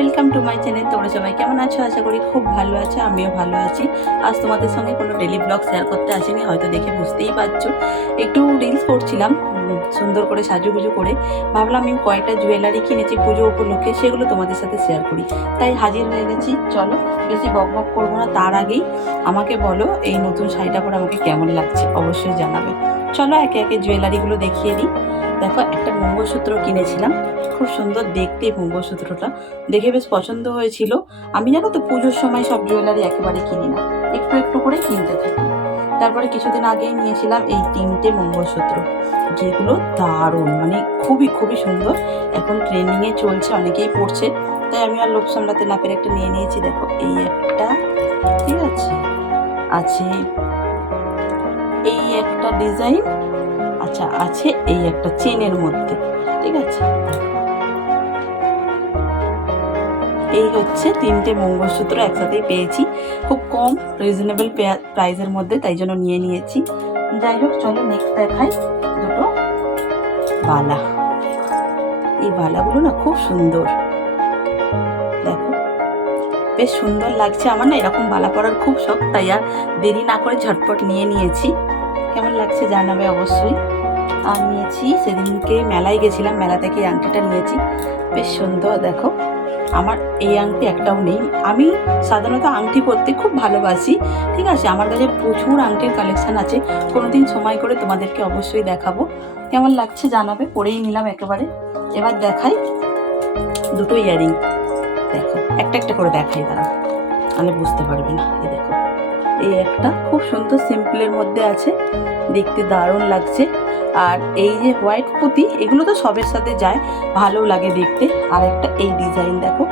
Welcome to my channel তোমরা সবাই কেমন আছো? আশা করি খুব ভালো আছো, আমিও ভালো আছি। আজ তোমাদের সঙ্গে কোনো ডেলি ব্লগ শেয়ার করতে আসিনি, হয়তো দেখে বুঝতেই পারছ। একটু রিলস করছিলাম সুন্দর করে সাজুগুজু করে। ভাবলাম আমি কয়েকটা জুয়েলারি কিনেছি পুজো উপলক্ষে, সেগুলো তোমাদের সাথে শেয়ার করি। তাই হাজির হয়ে গেছি। চলো, বেশি বক বক করব না, তার আগেই আমাকে বলো, এই নতুন শাড়িটা পরে আমাকে কেমন লাগছে? অবশ্যই জানাবে। চলো, একে একে জুয়েলারিগুলো দেখিয়ে দিই। দেখো, একটা মঙ্গলসূত্র কিনেছিলাম। খুব সুন্দর দেখতে মঙ্গলসূত্রটা দেখে বেশ পছন্দ হয়েছিল। আমি জানো তো, পুজোর সময় সব জুয়েলারি একেবারে কিনি না। একটু একটু করে কিনতে থাকি। তারপরে কিছুদিন আগেই নিয়েছিলাম এই তিনটে মঙ্গলসূত্র যেগুলো দারুণ মানে খুবই খুবই সুন্দর। এখন ট্রেন্ডিংয়ে চলছে, অনেকেই পড়ছে। তাই আমি আর লোক সামলাতে না পেরে একটা নিয়ে নিয়েছি। দেখো, এই একটা, ঠিক আছে? আছে এই একটা ডিজাইন আচ্ছা আছে এই একটা চেনের মধ্যে, ঠিক আছে? এই হচ্ছে তিনটে মঙ্গলসূত্র একসাথেই পেয়েছি। খুব কম রিজনেবল প্রাইসের মধ্যে, তাই জন্য নিয়ে নিয়েছি। যাই হোক, চলো নেক্সট দেখাই দুটো বালা। এই বালাগুলো না খুব সুন্দর। দেখো, বেশ সুন্দর লাগছে আমার না, এরকম বালা পরার খুব শখ, তাই আর দেরি না করে ঝটপট নিয়ে নিয়েছি। কেমন লাগছে জানাবে অবশ্যই। নিয়েছি সেদিনকে মেলায় গেছিলাম, মেলা থেকে এই আংটিটা নিয়েছি। বেশ সুন্দর, দেখো। আমার এই আংটি একটাও নেই। আমি সাধারণত আংটি পরতে খুব ভালোবাসি, ঠিক আছে? আমার কাছে প্রচুর আংটির কালেকশন আছে। কোনোদিন সময় করে তোমাদেরকে অবশ্যই দেখাবো। কেমন লাগছে জানাবে? পরেই নিলাম একেবারে। এবার দেখাই দুটো ইয়ারিং। দেখো, একটা একটা করে দেখাই তারা তাহলে বুঝতে পারবে না। এই দেখো। এই একটা খুব সুন্দর সিম্পলের মধ্যে আছে। দেখতে দারুণ লাগছে। আর এই যে হোয়াইট পুঁতি, এগুলো তো সবের সাথে যায়। ভালো লাগে দেখতে। আর একটা এই ডিজাইন দেখো।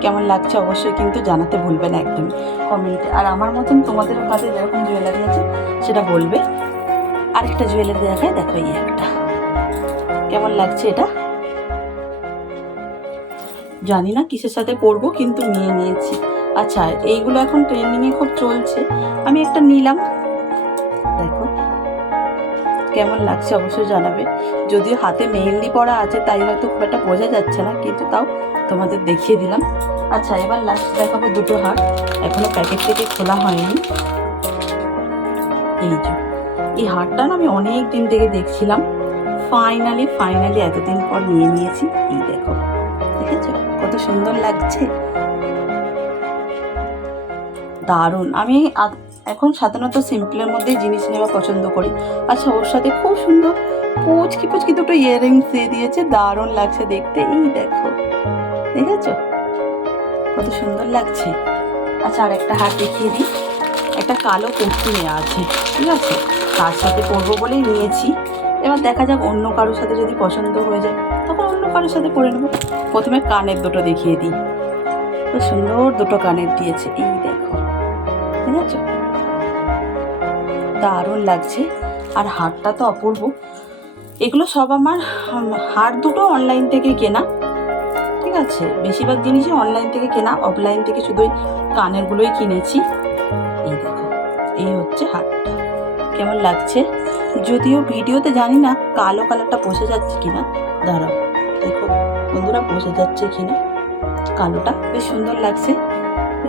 কেমন লাগছে অবশ্যই কিন্তু জানাতে ভুলবে না একদমই। কমেন্টে আর আমার মতন তোমাদের কাছে যেরকম জুয়েলারি আছে, সেটা বলবে। আরেকটা জুয়েলারি দেখায়, দেখো এই একটা। কেমন লাগছে এটা? জানি না কিসের সাথে পরবো, কিন্তু নিয়ে নিয়েছি। আচ্ছা এইগুলো এখন ট্রেন্ডিংয়ে খুব চলছে। আমি একটা নিলাম। দেখো, কেমন লাগছে অবশ্যই জানাবে। যদিও হাতে মেহেন্দি পড়া আছে, তাই হয়তো খুব একটা বোঝা যাচ্ছে না, কিন্তু তাও তোমাদের দেখিয়ে দিলাম। আচ্ছা এবার লাস্ট দেখাবো দুটো হার। এখনও প্যাকেট থেকে খোলা হয়নি। এই যে, এই হারটা না আমি অনেক দিন থেকে দেখছিলাম। ফাইনালি ফাইনালি এতদিন পর নিয়ে নিয়েছি। এই দেখো, দেখেছ? কত সুন্দর লাগছে। দারুণ। আমি এখন সাধারণত সিম্পলের মধ্যেই জিনিস নেওয়া পছন্দ করি। আচ্ছা ওর সাথে খুব সুন্দর পুচকি পুচকি দুটো ইয়াররিংস দিয়ে দিয়েছে, দারুণ লাগছে দেখতে। এই দেখো, দেখেছ? কত সুন্দর লাগছে। আচ্ছা আর একটা হাত দেখিয়ে দিই। একটা কালো কুর্তি নেওয়া আছে, ঠিক আছে? তার সাথে পরবো বলেই নিয়েছি। এবার দেখা যাক অন্য কারোর সাথে যদি পছন্দ হয়ে যায়, তখন অন্য কারোর সাথে পরে নেব। প্রথমে কানের দুটো দেখিয়ে দিই। খুব সুন্দর দুটো কানের দিয়েছে, এই দেখো। ঠিক আছে দারুণ লাগছে। আর হারটা তো অপূর্ব। এগুলো সব আমার হার দুটো অনলাইন থেকে কেনা। ঠিক আছে? বেশিরভাগ জিনিসই অনলাইন থেকে কেনা। অফলাইন থেকে শুধু ওই কানেরগুলোই কিনেছি। এই দেখো, এই হচ্ছে হারটা। কেমন লাগছে? যদিও ভিডিওতে জানি না কালো কালারটা বসে যাচ্ছে কিনা। দাঁড়াও, দেখো বন্ধুরা বসে যাচ্ছে কিনা। কালোটা বেশ সুন্দর লাগছে।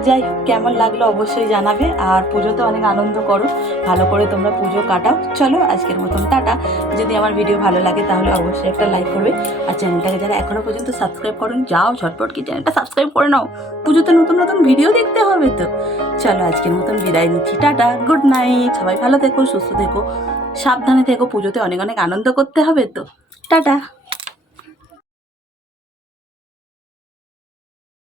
যাই হোক, কেমন লাগল অবশ্যই জানাবে আর পুজোতে অনেক আনন্দ করো। ভালো করে তোমরা পুজো কাটাও। চলো, আজকের মতন টাটা। যদি আমার ভিডিও ভালো লাগে তাহলে অবশ্যই একটা লাইক করবে। আর চ্যানেলটাকে যারা এখনও পর্যন্ত সাবস্ক্রাইব করেন, যাও, ঝটপট কি চ্যানেলটা সাবস্ক্রাইব করে নাও। পুজোতে নতুন নতুন ভিডিও দেখতে হবে তো। চলো, আজকের মতন বিদায় নিচ্ছি। টাটা গুড নাইট সবাই ভালো থেকো, সুস্থ থেকো। সাবধানে থেকো, পুজোতে অনেক অনেক আনন্দ করতে হবে তো। টাটা।